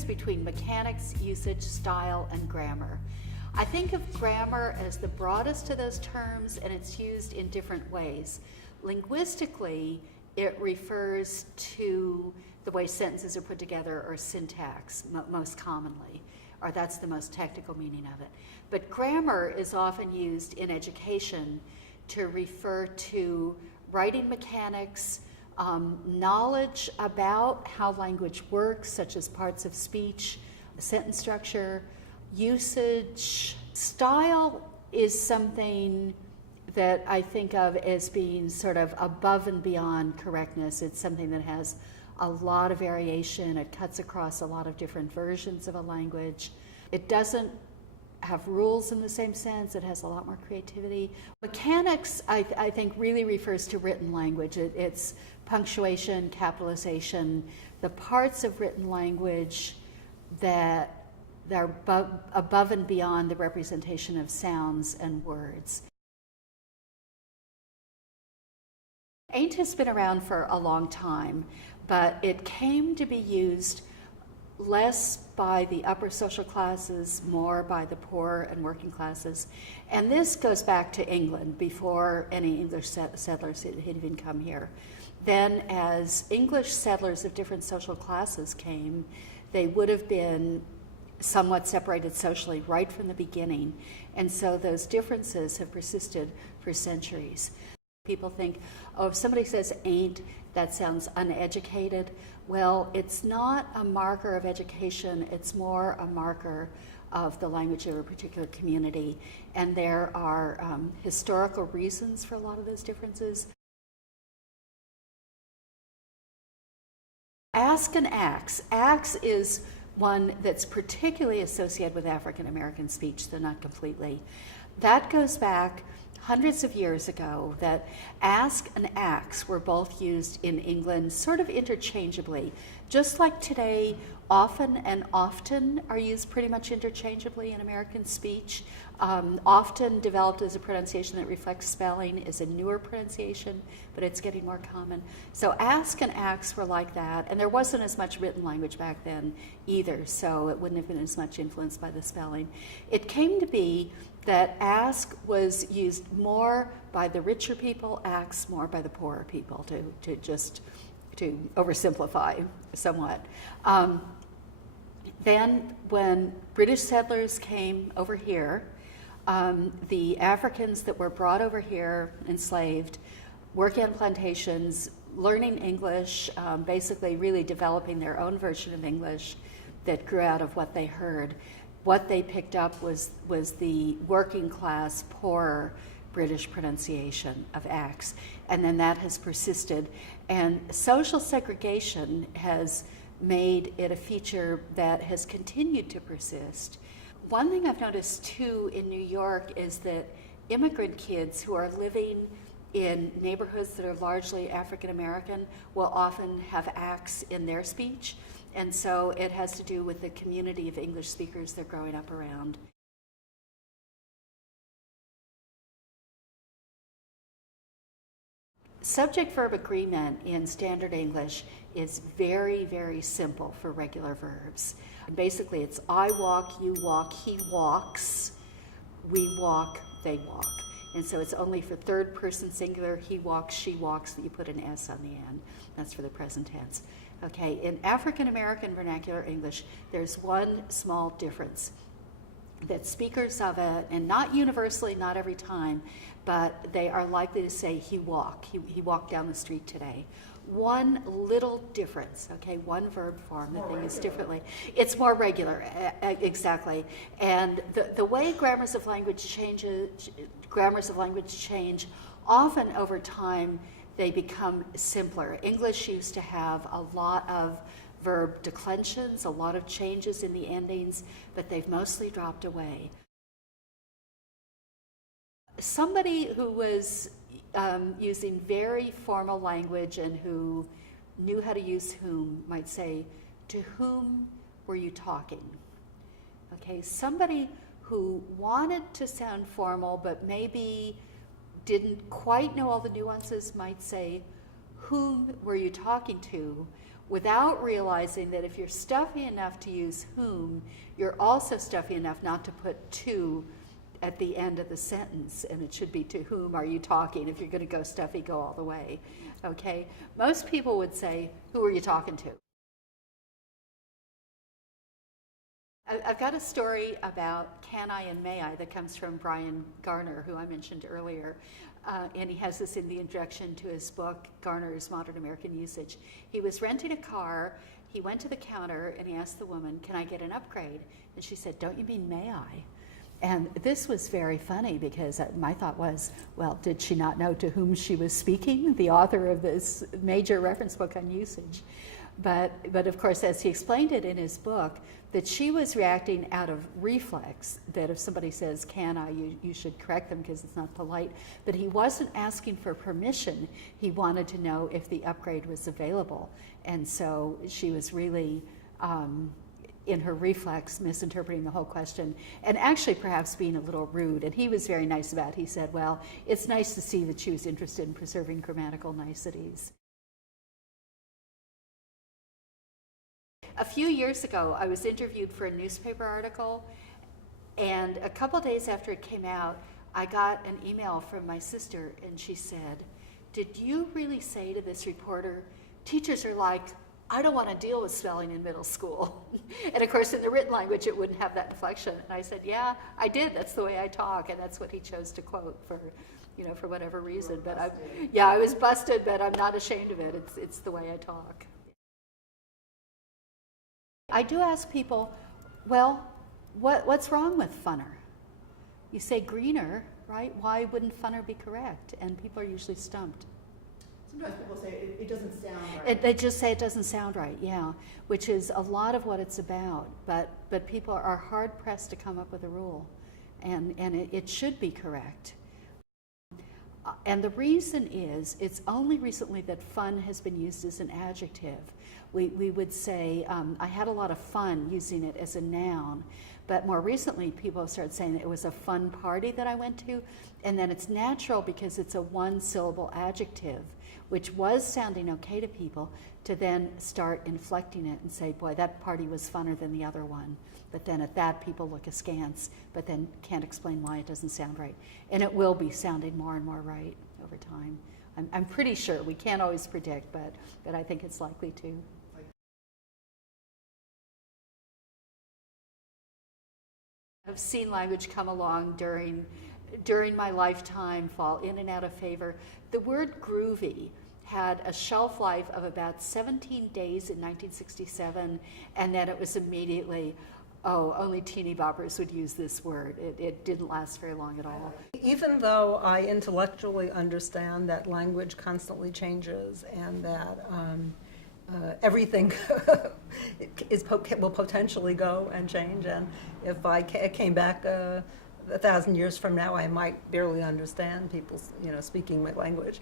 difference between mechanics, usage, style, and grammar. I think of grammar as the broadest of those terms, and it's used in different ways. Linguistically, it refers to the way sentences are put together, or syntax most commonly, or that's the most technical meaning of it. But grammar is often used in education to refer to writing mechanics, knowledge about how language works, such as parts of speech, sentence structure, usage. Style is something that I think of as being sort of above and beyond correctness. It's something that has a lot of variation. It cuts across a lot of different versions of a language. It doesn't have rules in the same sense. It has a lot more creativity. Mechanics, I think, really refers to written language. It's punctuation, capitalization, the parts of written language that are above and beyond the representation of sounds and words. Ain't has been around for a long time, but it came to be used less by the upper social classes, more by the poor and working classes. And this goes back to England before any English settlers had even come here. Then as English settlers of different social classes came, they would have been somewhat separated socially right from the beginning. And so those differences have persisted for centuries. People think, oh, if somebody says ain't, that sounds uneducated. Well, it's not a marker of education, it's more a marker of the language of a particular community. And there are historical reasons for a lot of those differences. Ask and ax. Ax is one that's particularly associated with African American speech, though not completely. That goes back hundreds of years ago, that ask and ax were both used in England sort of interchangeably. Just like today, often and often are used pretty much interchangeably in American speech. Often developed as a pronunciation that reflects spelling is a newer pronunciation, but it's getting more common. So ask and ax were like that, and there wasn't as much written language back then either, so it wouldn't have been as much influenced by the spelling. It came to be that ask was used more by the richer people, ax more by the poorer people, to oversimplify somewhat. Then when British settlers came over here, the Africans that were brought over here, enslaved, working on plantations, learning English, basically really developing their own version of English that grew out of what they heard. What they picked up was the working class, poorer British pronunciation of ax, and then that has persisted. And social segregation has made it a feature that has continued to persist. One thing I've noticed too in New York is that immigrant kids who are living in neighborhoods that are largely African American will often have ax in their speech. And so it has to do with the community of English speakers they're growing up around. Subject-verb agreement in standard English is very, very simple for regular verbs. Basically, it's I walk, you walk, he walks, we walk, they walk. And so it's only for third person singular, he walks, she walks, that you put an S on the end. That's for the present tense. Okay, in African American vernacular English, there's one small difference. That speakers of it, and not universally, not every time, but they are likely to say he walked. He walked down the street today. One little difference, okay, one verb form that they use differently. It's more regular, exactly. And the way grammars of language change, often over time they become simpler. English used to have a lot of verb declensions, a lot of changes in the endings, but they've mostly dropped away. Somebody who was using very formal language and who knew how to use whom might say, to whom were you talking? Okay, somebody who wanted to sound formal but maybe didn't quite know all the nuances might say, whom were you talking to? without realizing that if you're stuffy enough to use whom, you're also stuffy enough not to put to at the end of the sentence, and it should be to whom are you talking. If you're going to go stuffy, go all the way. Okay? Most people would say, who are you talking to? I've got a story about can I and may I that comes from Brian Garner, who I mentioned earlier. And he has this in the introduction to his book, Garner's Modern American Usage. He was renting a car. He went to the counter and he asked the woman, can I get an upgrade? And she said, don't you mean may I? And this was very funny because my thought was, well, did she not know to whom she was speaking, the author of this major reference book on usage? But of course, as he explained it in his book, that she was reacting out of reflex, that if somebody says, can I, you should correct them because it's not polite. But he wasn't asking for permission. He wanted to know if the upgrade was available. And so she was really, in her reflex, misinterpreting the whole question, and actually perhaps being a little rude. And he was very nice about it. He said, well, it's nice to see that she was interested in preserving grammatical niceties. A few years ago, I was interviewed for a newspaper article, and a couple days after it came out, I got an email from my sister, and she said, did you really say to this reporter, teachers are like, I don't want to deal with spelling in middle school. And of course, in the written language, it wouldn't have that inflection. And I said, yeah, I did. That's the way I talk. And that's what he chose to quote for, for whatever reason. But I was busted, but I'm not ashamed of it. It's the way I talk. I do ask people, well, what's wrong with funner? You say greener, right? Why wouldn't funner be correct? And people are usually stumped. Sometimes people say it doesn't sound right. They just say it doesn't sound right, yeah, which is a lot of what it's about. But people are hard pressed to come up with a rule, and it should be correct. And the reason is, it's only recently that fun has been used as an adjective. We would say, I had a lot of fun using it as a noun, but more recently people have started saying that it was a fun party that I went to, and then it's natural because it's a one-syllable adjective, which was sounding okay to people, to then start inflecting it and say, boy, that party was funner than the other one. But then at that, people look askance, but then can't explain why it doesn't sound right. And it will be sounding more and more right over time. I'm pretty sure. We can't always predict, but I think it's likely to. I've seen language come along during my lifetime, fall in and out of favor. The word groovy had a shelf life of about 17 days in 1967, and then it was immediately, only teeny boppers would use this word. It didn't last very long at all. Even though I intellectually understand that language constantly changes and that everything will potentially go and change, and if I came back 1,000 years from now, I might barely understand people, speaking my language.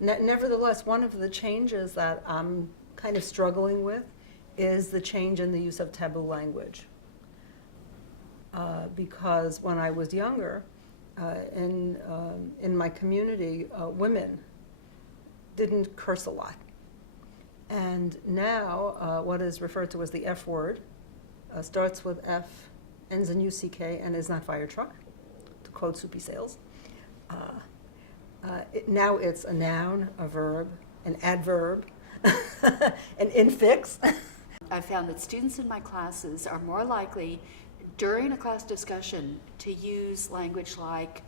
Nevertheless, one of the changes that I'm kind of struggling with is the change in the use of taboo language. Because when I was younger, in my community, women didn't curse a lot. And now, what is referred to as the F word starts with F, ends in UCK, and is not fire truck, to quote Soupy Sales. Now it's a noun, a verb, an adverb, an infix. I found that students in my classes are more likely, during a class discussion, to use language like,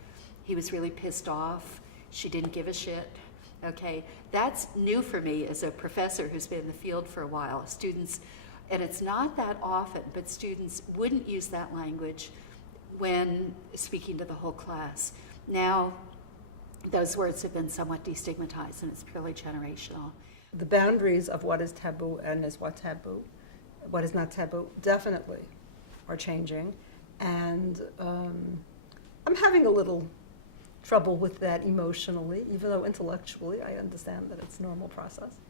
he was really pissed off, she didn't give a shit. Okay, that's new for me as a professor who's been in the field for a while. Students, and it's not that often, but students wouldn't use that language when speaking to the whole class. Now, those words have been somewhat destigmatized, and it's purely generational. The boundaries of what is taboo and what is not taboo, definitely are changing. And I'm having a little trouble with that emotionally, even though intellectually I understand that it's a normal process.